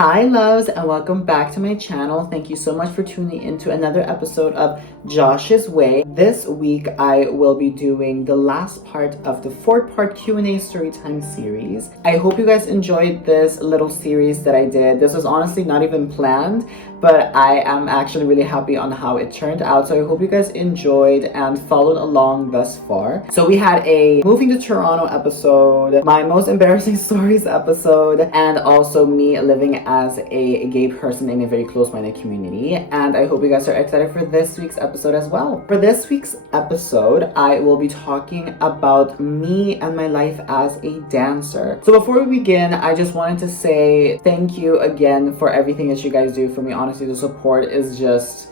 Hi loves, and welcome back to my channel. Thank you so much for tuning into another episode of Josh's Way. This week I will be doing the last part of the 4-part Q&A Storytime series. I hope you guys enjoyed this little series that I did. This was honestly not even planned, but I am actually really happy on how it turned out. So I hope you guys enjoyed and followed along thus far. So we had a moving to Toronto episode, my most embarrassing stories episode, and also me living as a gay person in a very close-minded community. And I hope you guys are excited for this week's episode as well. For this week's episode, I will be talking about me and my life as a dancer. So before we begin, I just wanted to say thank you again for everything that you guys do for me. Honestly, the support is just,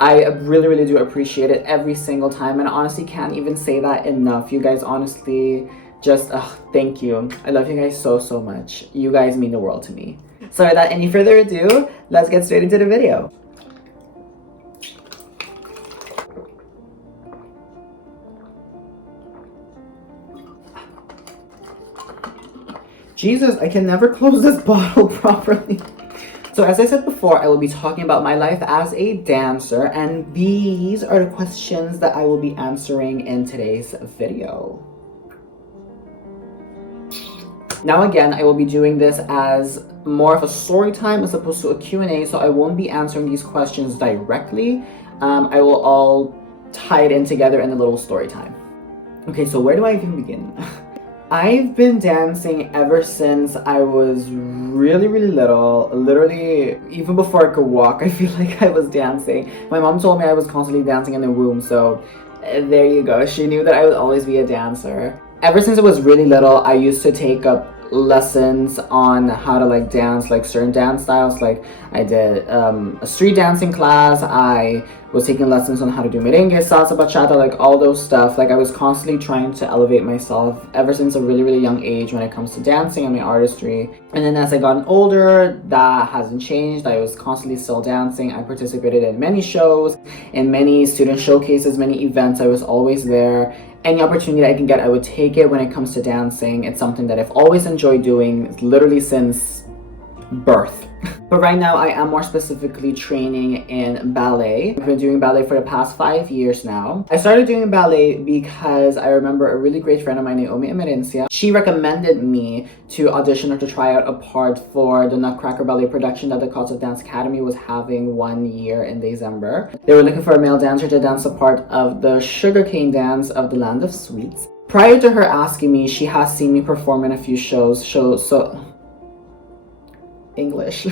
I really do appreciate it every single time, and I honestly can't even say that enough. You guys honestly just, thank you. I love you guys so much. You guys mean the world to me. So without any further ado, let's get straight into the video. Jesus, I can never close this bottle properly. So as I said before, I will be talking about my life as a dancer, and these are the questions that I will be answering in today's video. Now again, I will be doing this as more of a story time as opposed to a Q&A, so I won't be answering these questions directly. I will all tie it in together in a little story time. Okay, so where do I even begin? I've been dancing ever since I was really little. Literally, even before I could walk, I feel like I was dancing. My mom told me I was constantly dancing in the womb, so there you go. She knew that I would always be a dancer. Ever since I was really little, I used to take up lessons on how to dance certain dance styles. I did a street dancing class. I was taking lessons on how to do merengue, salsa, bachata, all those stuff. I was constantly trying to elevate myself ever since a really young age when it comes to dancing and my artistry. And then as I got older, that hasn't changed. I was constantly still dancing. I participated in many shows, in many student showcases, many events. I was always there. Any opportunity I can get, I would take it when it comes to dancing. It's something that I've always enjoyed doing, literally since birth. But right now, I am more specifically training in ballet. I've been doing ballet for the past 5 years now. I started doing ballet because I remember a really great friend of mine, Naomi Emerencia. She recommended me to audition or to try out a part for the Nutcracker Ballet production that the Cause of Dance Academy was having 1 year in December. They were looking for a male dancer to dance a part of the sugarcane dance of the Land of Sweets. Prior to her asking me, she has seen me perform in a few shows, English.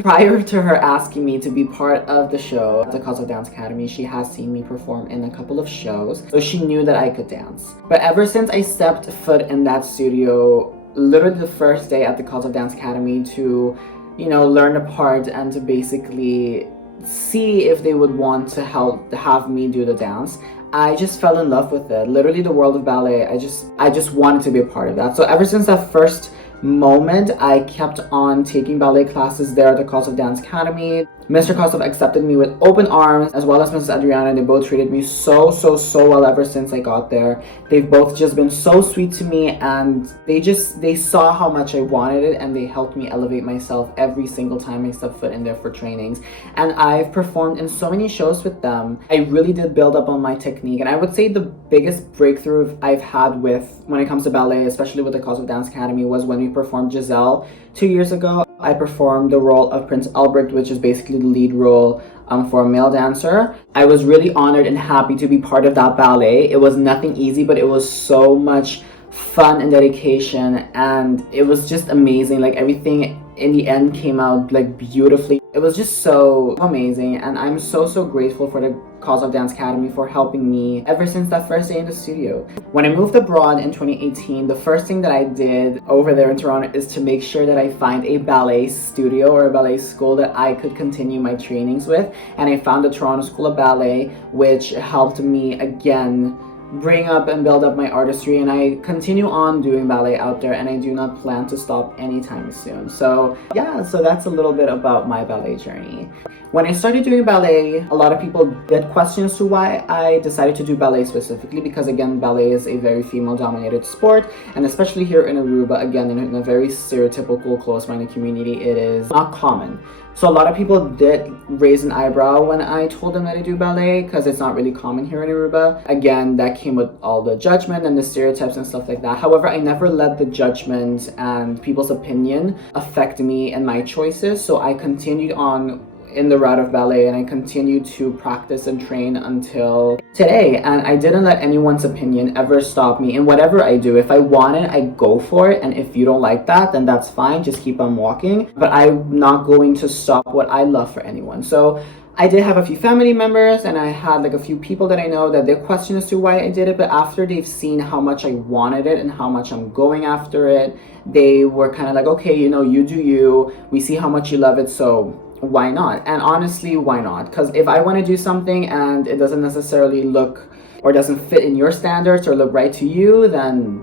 Prior to her asking me to be part of the show, the Cause of Dance Academy, she has seen me perform in a couple of shows, so she knew that I could dance. But ever since I stepped foot in that studio, literally the first day at the Cause of Dance Academy to, learn the part and to basically see if they would want to have me do the dance, I just fell in love with it. Literally the world of ballet, I just wanted to be a part of that. So ever since that first moment, I kept on taking ballet classes there at the Cause of Dance Academy. Mr. Kosov accepted me with open arms, as well as Mrs. Adriana. They both treated me so well ever since I got there. They've both just been so sweet to me, and they saw how much I wanted it, and they helped me elevate myself every single time I stepped foot in there for trainings. And I've performed in so many shows with them. I really did build up on my technique, and I would say the biggest breakthrough I've had when it comes to ballet, especially with the Cause of Dance Academy, was when we performed Giselle 2 years ago. I performed the role of Prince Albert, which is basically the lead role for a male dancer. I was really honored and happy to be part of that ballet. It was nothing easy, but it was so much fun and dedication, and it was just amazing. Everything in the end came out beautifully. It was just so amazing, and I'm so grateful for the Cause of Dance Academy for helping me ever since that first day in the studio. When I moved abroad in 2018, the first thing that I did over there in Toronto is to make sure that I find a ballet studio or a ballet school that I could continue my trainings with, and I found the Toronto School of Ballet, which helped me again bring up and build up my artistry, and I continue on doing ballet out there, and I do not plan to stop anytime soon. So yeah, so that's a little bit about my ballet journey. When I started doing ballet, a lot of people did question as to why I decided to do ballet specifically, because again, ballet is a very female-dominated sport, and especially here in Aruba, again, in a very stereotypical, close-minded community, it is not common. So a lot of people did raise an eyebrow when I told them that I do ballet, because it's not really common here in Aruba. Again, that came with all the judgment and the stereotypes and stuff like that. However, I never let the judgment and people's opinion affect me and my choices, so I continued on in the route of ballet, and I continued to practice and train until today, and I didn't let anyone's opinion ever stop me in whatever I do. If I want it, I go for it, and if you don't like that, then that's fine, just keep on walking, but I'm not going to stop what I love for anyone. So I did have a few family members, and I had like a few people that I know that they question as to why I did it, but after they've seen how much I wanted it and how much I'm going after it, they were kind of like, okay, you know, you do you, we see how much you love it, so why not? And honestly, why not? Because if I want to do something and it doesn't necessarily look or doesn't fit in your standards or look right to you, then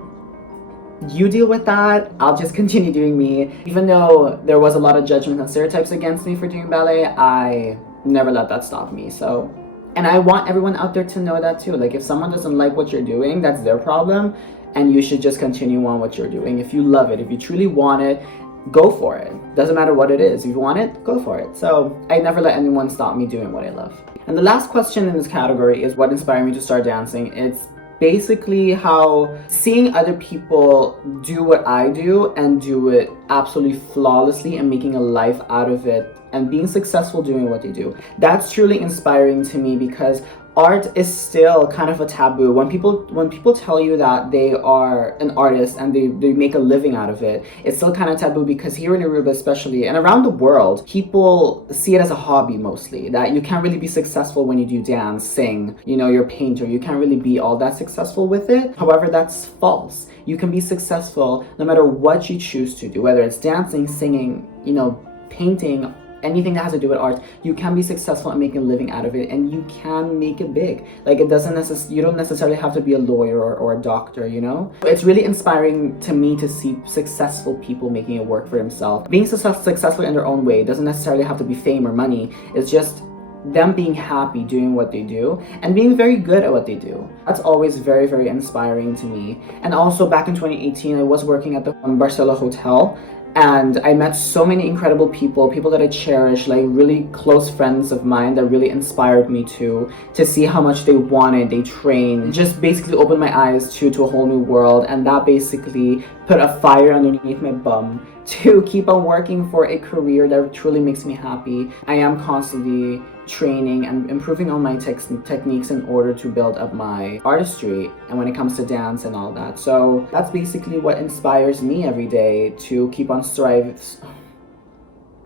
you deal with that. I'll just continue doing me. Even though there was a lot of judgment and stereotypes against me for doing ballet, I never let that stop me. So, and I want everyone out there to know that too. Like, if someone doesn't like what you're doing, that's their problem, and you should just continue on what you're doing. If you love it, if you truly want it, go for it. Doesn't matter what it is. If you want it, go for it. So I never let anyone stop me doing what I love. And the last question in this category is what inspired me to start dancing. It's basically how seeing other people do what I do and do it absolutely flawlessly and making a life out of it and being successful doing what they do. That's truly inspiring to me, because art is still kind of a taboo. When people tell you that they are an artist and they make a living out of it, it's still kind of taboo, because here in Aruba especially, and around the world, people see it as a hobby mostly, that you can't really be successful when you do dance, sing, you know, you're a painter, you can't really be all that successful with it. However, that's false. You can be successful no matter what you choose to do, whether it's dancing, singing, you know, painting, anything that has to do with art. You can be successful and make a living out of it, and you can make it big. Like, it doesn't you don't necessarily have to be a lawyer or a doctor, you know? It's really inspiring to me to see successful people making it work for themselves. Being successful in their own way doesn't necessarily have to be fame or money. It's just them being happy doing what they do and being very good at what they do. That's always very, very inspiring to me. And also back in 2018, I was working at the Barcelona Hotel, and I met so many incredible people that I cherish, like really close friends of mine that really inspired me to see how much they wanted, they trained, just basically opened my eyes to a whole new world, and that basically put a fire underneath my bum to keep on working for a career that truly makes me happy. I am constantly training and improving on my techniques in order to build up my artistry and when it comes to dance and all that. So that's basically what inspires me every day to keep on striving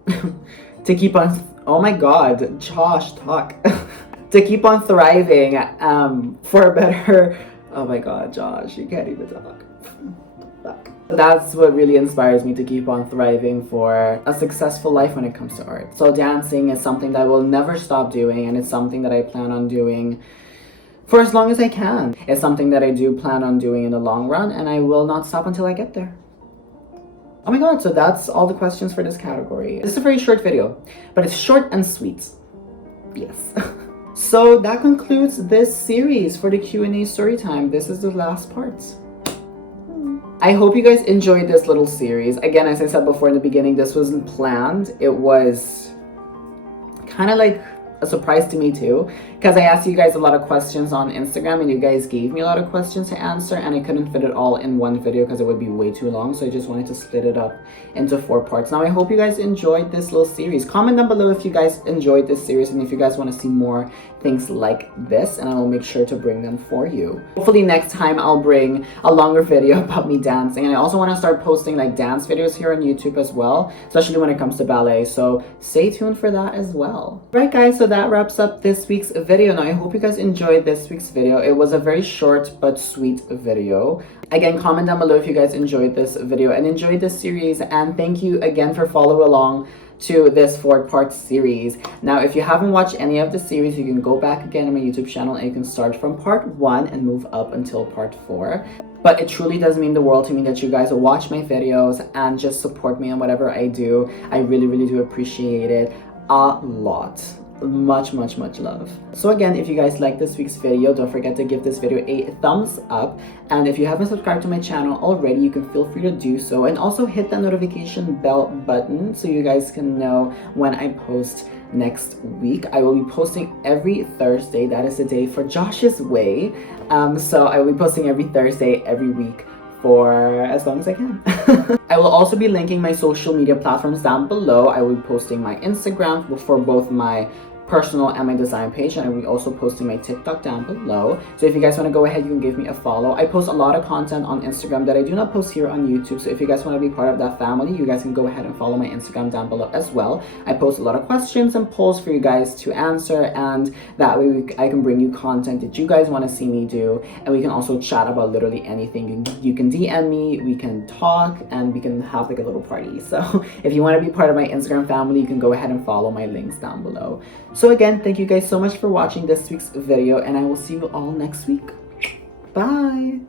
to keep on, oh my god, Josh, talk. To keep on thriving for a better, oh my god, Josh, you can't even talk. Fuck. That's what really inspires me to keep on thriving for a successful life when it comes to art. So dancing is something that I will never stop doing, and it's something that I plan on doing for as long as I can. It's something that I do plan on doing in the long run, and I will not stop until I get there. Oh my god, so that's all the questions for this category. This is a very short video, but it's short and sweet. Yes. So that concludes this series for the Q&A story time. This is the last part. I hope you guys enjoyed this little series. Again, as I said before in the beginning, this wasn't planned. It was kind of like a surprise to me too, because I asked you guys a lot of questions on Instagram and you guys gave me a lot of questions to answer, and I couldn't fit it all in one video because it would be way too long, so I just wanted to split it up into 4 parts. Now I hope you guys enjoyed this little series. Comment down below if you guys enjoyed this series and if you guys want to see more things like this, and I will make sure to bring them for you. Hopefully next time I'll bring a longer video about me dancing, and I also want to start posting like dance videos here on YouTube as well, especially when it comes to ballet, so stay tuned for that as well. Right guys, so that wraps up this week's video. Now I hope you guys enjoyed this week's video. It was a very short but sweet video. Again, comment down below if you guys enjoyed this video and enjoyed this series, and thank you again for following along to this 4-part series. Now, if you haven't watched any of the series, you can go back again on my YouTube channel and you can start from part 1 and move up until part 4. But it truly does mean the world to me that you guys will watch my videos and just support me in whatever I do. I really, really do appreciate it a lot. Much love. So again, if you guys like this week's video, don't forget to give this video a thumbs up, and if you haven't subscribed to my channel already, you can feel free to do so, and also hit that notification bell button so you guys can know when I post next week. I will be posting every Thursday. That is the day for Josh's Way. So I will be posting every Thursday every week for as long as I can. I will also be linking my social media platforms down below. I will be posting my Instagram for both my personal and my design page, and I will be also posting my TikTok down below. So if you guys want to go ahead, you can give me a follow. I post a lot of content on Instagram that I do not post here on YouTube, so if you guys want to be part of that family, you guys can go ahead and follow my Instagram down below as well. I post a lot of questions and polls for you guys to answer, and that way I can bring you content that you guys want to see me do, and we can also chat about literally anything. You can DM me, we can talk, and we can have like a little party. So if you want to be part of my Instagram family, you can go ahead and follow my links down below. So again, thank you guys so much for watching this week's video, and I will see you all next week. Bye!